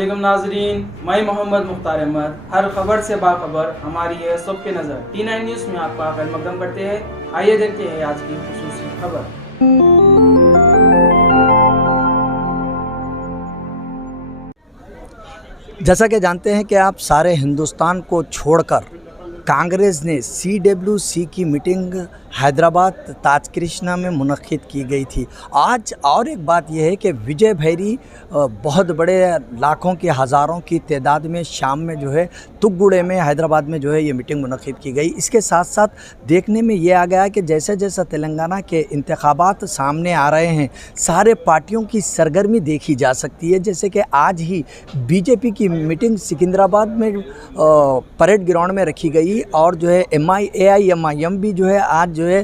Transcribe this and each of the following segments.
अस्सलामुअलैकुम नाजरीन, मैं मोहम्मद मुख्तार अहमद। हर खबर से बाखबर हमारी है सबके नज़र। T9 न्यूज़ में आपका खैर मकदम करते हैं। आइए देखते हैं आज की खुसूसी खबर। जैसा कि जानते हैं कि आप सारे हिंदुस्तान को छोड़कर कांग्रेस ने CWC की मीटिंग हैदराबाद ताज कृष्णा में मुनक्किद की गई थी। आज और एक बात यह है कि विजय भैरी बहुत बड़े लाखों की हज़ारों की तादाद में शाम में जो है तुगुड़े में हैदराबाद में जो है ये मीटिंग मुनक्किद की गई। इसके साथ साथ देखने में ये आ गया कि जैसे जैसा तेलंगाना के इंतखाबात सामने आ रहे हैं, सारे पार्टियों की सरगर्मी देखी जा सकती है। जैसे कि आज ही BJP की मीटिंग सिकंदराबाद में परेड ग्राउंड में रखी गई और जो है AIMIM भी जो है आज जो है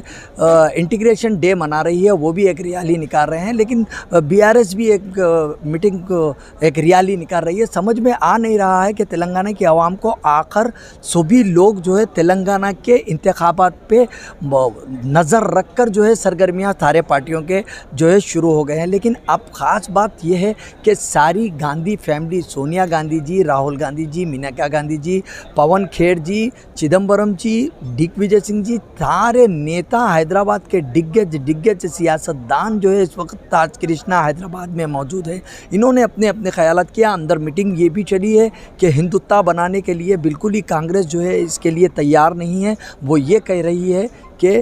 इंटीग्रेशन डे मना रही है, वो भी एक रैली निकाल रहे हैं। लेकिन BRS भी एक मीटिंग एक रैली निकाल रही है। समझ में आ नहीं रहा है कि तेलंगाना की आवाम को आखिर सभी लोग जो है तेलंगाना के इंतखाबात पे नज़र रखकर जो है सरगर्मियाँ सारे पार्टियों के जो है शुरू हो गए हैं। लेकिन अब ख़ास बात यह है कि सारी गांधी फैमिली, सोनिया गांधी जी, राहुल गांधी जी, मेनका गांधी जी, पवन खेर जी, चिदम्बरम जी, दिग्विजय सिंह जी, सारे नेता हैदराबाद के दिग्गज सियासतदान जो है इस वक्त ताज कृष्णा हैदराबाद में मौजूद है। इन्होंने अपने अपने ख्यालात किया। अंदर मीटिंग ये भी चली है कि हिंदुत्व बनाने के लिए बिल्कुल ही कांग्रेस जो है इसके लिए तैयार नहीं है। वो ये कह रही है कि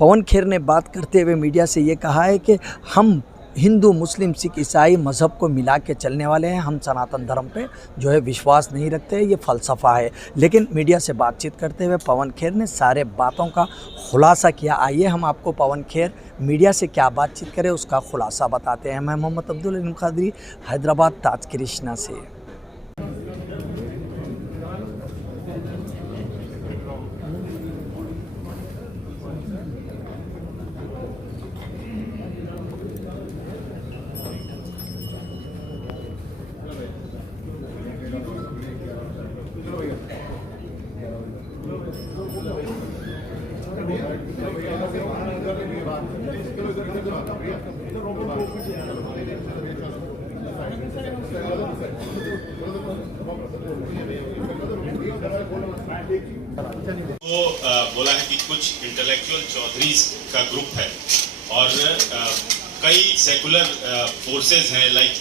पवन खेर ने बात करते हुए मीडिया से ये कहा है कि हम हिंदू, मुस्लिम, सिख, ईसाई मज़हब को मिला के चलने वाले हैं, हम सनातन धर्म पे जो है विश्वास नहीं रखते, ये फ़लसफ़ा है। लेकिन मीडिया से बातचीत करते हुए पवन खेर ने सारे बातों का खुलासा किया। आइए हम आपको पवन खेर मीडिया से क्या बातचीत करें उसका खुलासा बताते हैं। मैं मोहम्मद अब्दुल अलीम कादरी, हैदराबाद ताज कृष्णा से। वो बोला है कि कुछ इंटेलेक्चुअल चौधरीज का ग्रुप है और कई सेकुलर फोर्सेस हैं, लाइक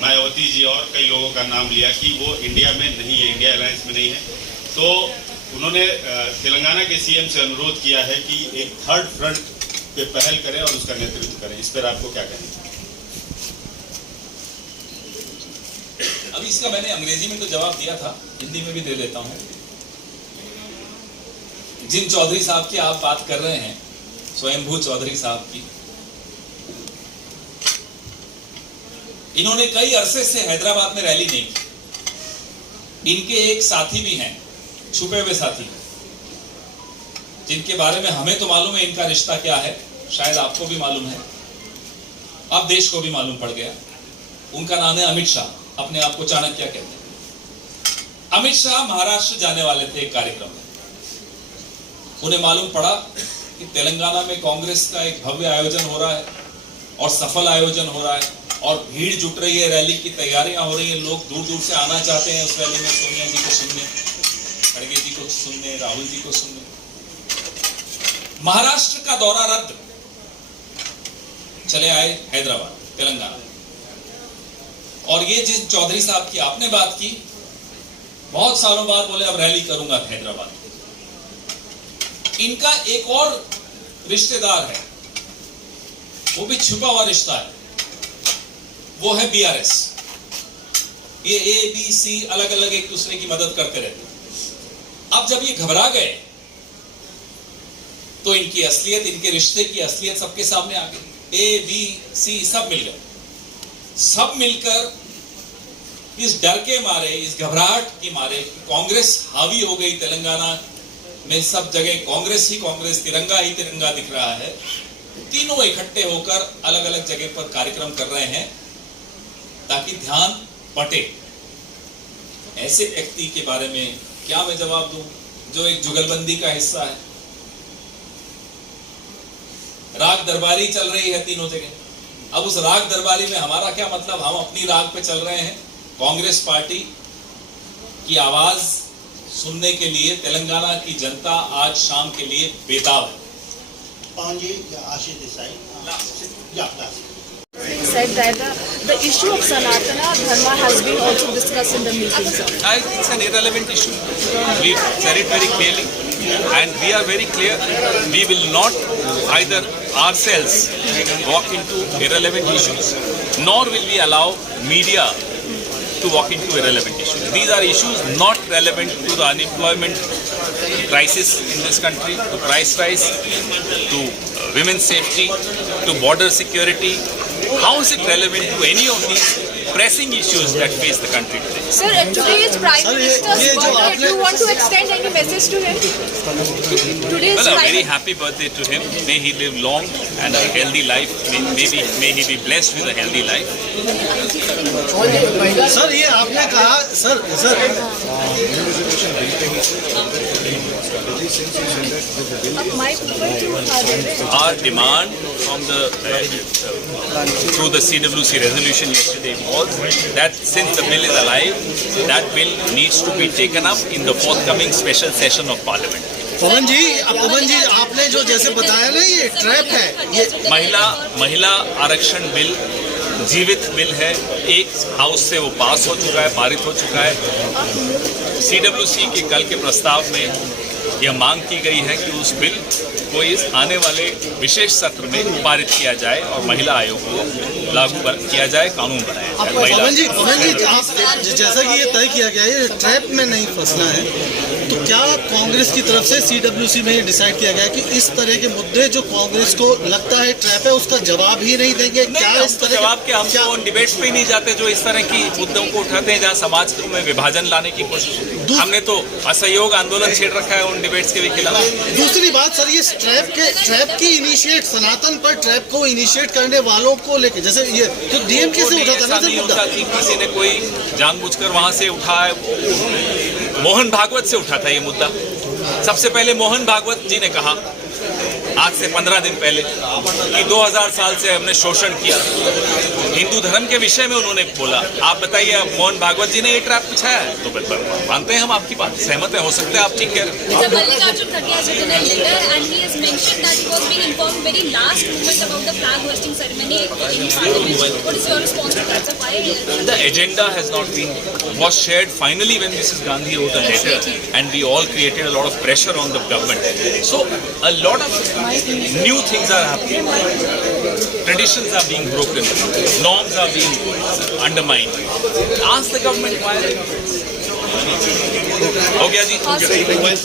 मायावती जी और कई लोगों का नाम लिया कि वो इंडिया में नहीं है, इंडिया अलायंस में नहीं है। तो उन्होंने तेलंगाना के CM से अनुरोध किया है कि एक थर्ड फ्रंट पे पहल करें और उसका नेतृत्व करें। इस पर आपको क्या कहना है? अभी इसका मैंने अंग्रेजी में तो जवाब दिया था, हिंदी में भी दे देता हूं। जिन चौधरी साहब की आप बात कर रहे हैं, स्वयंभू चौधरी साहब की, इन्होंने कई अरसे से हैदराबाद में रैली नहीं की। इनके एक साथी भी हैं, छुपे हुए साथी, जिनके बारे में हमें तो मालूम है इनका रिश्ता क्या है, शायद आपको भी मालूम है, अब देश को भी मालूम पड़ गया। उनका नाम है अमित शाह, अपने आप को चाणक्य कहते हैं। अमित शाह महाराष्ट्र जाने वाले थे एक कार्यक्रम में। उन्हें मालूम पड़ा कि तेलंगाना में कांग्रेस का एक भव्य आयोजन हो रहा है और सफल आयोजन हो रहा है और भीड़ जुट रही है, रैली की तैयारियां हो रही हैं, लोग दूर दूर से आना चाहते हैं उस रैली में, सोनिया जी को सुनने, खड़गे जी को सुनने, राहुल जी को सुनने। महाराष्ट्र का दौरा रद्द, चले आए हैदराबाद, तेलंगाना। और ये जिस चौधरी साहब की आपने बात की, बहुत सालों बाद बोले अब रैली करूंगा हैदराबाद। इनका एक और रिश्तेदार है, वो भी छुपा हुआ रिश्ता है, वो है BRS। ये ABC अलग अलग एक दूसरे की मदद करते रहते। अब जब ये घबरा गए तो इनकी असलियत, इनके रिश्ते की असलियत सबके सामने आ गई। ABC सब मिल गए, सब मिलकर इस डर के मारे, इस घबराहट के मारे, कांग्रेस हावी हो गई तेलंगाना में, सब जगह कांग्रेस ही कांग्रेस, तिरंगा ही तिरंगा दिख रहा है। तीनों इकट्ठे होकर अलग अलग जगह पर कार्यक्रम कर रहे हैं ताकि ध्यान बटे। ऐसे व्यक्ति के बारे में क्या मैं जवाब दूं जो एक जुगलबंदी का हिस्सा है? राग दरबारी चल रही है तीनों जगह। अब उस राग दरबारी में हमारा क्या मतलब? हम अपनी राग पे चल रहे हैं, कांग्रेस पार्टी की आवाज सुनने के लिए तेलंगाना की जनता आज शाम के लिए बेताब है। पवन जी, आशीष Desai, said that the issue of Sanatana Dharma has been also discussed in the meeting, sir. It's an irrelevant issue. We said it very clearly, and we are very clear. We will not either ourselves walk into irrelevant issues, nor will we allow media to walk into irrelevant issues. These are issues not relevant to the unemployment crisis in this country, to price rise, to women's safety, to border security. How is it relevant to any of these pressing issues that face the country today? Sir, today is Prime Minister's birthday. Do you want to extend any message to him? Today is Well, a Prime very happy birthday to him. May he live long and a healthy life. May he be blessed with a healthy life. Sir ये आपने कहा sir my people too are there. Our demand from through the CWC resolution yesterday was that since the bill is alive, that bill needs to be taken up in the forthcoming special session of Parliament. पवन जी आपने जो जैसे बताया ना ये trap है, ये महिला आरक्षण बिल जीवित बिल है। एक हाउस से वो पास हो चुका है, पारित हो चुका है। CWC के कल के प्रस्ताव में यह मांग की गई है कि उस बिल को इस आने वाले विशेष सत्र में पारित किया जाए और महिला आयोग को लागू किया जाए, कानून बनाया जाए। पवन जी आप जैसा कि ये तय किया गया है, ट्रैप में नहीं फंसना है, तो क्या कांग्रेस की तरफ से CWC में ये डिसाइड किया गया है कि इस तरह के मुद्दे जो कांग्रेस को लगता है ट्रैप है उसका जवाब ही नहीं देंगे? क्या इस तरह जवाब के हम तो उन डिबेट्स पे ही नहीं जाते जो इस तरह की मुद्दों को उठाते हैं जहाँ समाज में विभाजन लाने की कोशिश होती है। हमने तो असहयोग आंदोलन छेड़ रखा है उन डिबेट्स के भी खिलाफ। दूसरी बात सर, ये ट्रैप की इनिशिएट सनातन पर ट्रैप को इनिशिएट करने वालों को लेके जैसे ये तो DMK से उठा था ना सर मुद्दा, कि किसी ने कोई जानबूझकर वहां से उठाया। मोहन भागवत से उठा था ये मुद्दा। सबसे पहले मोहन भागवत जी ने कहा आज से 15 दिन पहले कि 2000 साल से हमने शोषण किया। हिंदू धर्म के विषय में उन्होंने बोला। आप बताइए, मोहन भागवत जी ने ये ट्रैप बिछाया है? तो मानते हैं हम आपकी बात, सहमत है, हो सकता है आप ठीक कह रहे हैं। Mallikarjun Kharge has written a letter and he has mentioned that he was being informed very last moment about the flag hoisting ceremony in Parliament. What is your response to that, sir? Why? The agenda was shared finally when Mrs. Gandhi wrote a letter, and we all created a lot of pressure on the government. So a lot of new things are happening. Traditions are being broken. Norms are being undermined. Ask the government why. हो गया जी।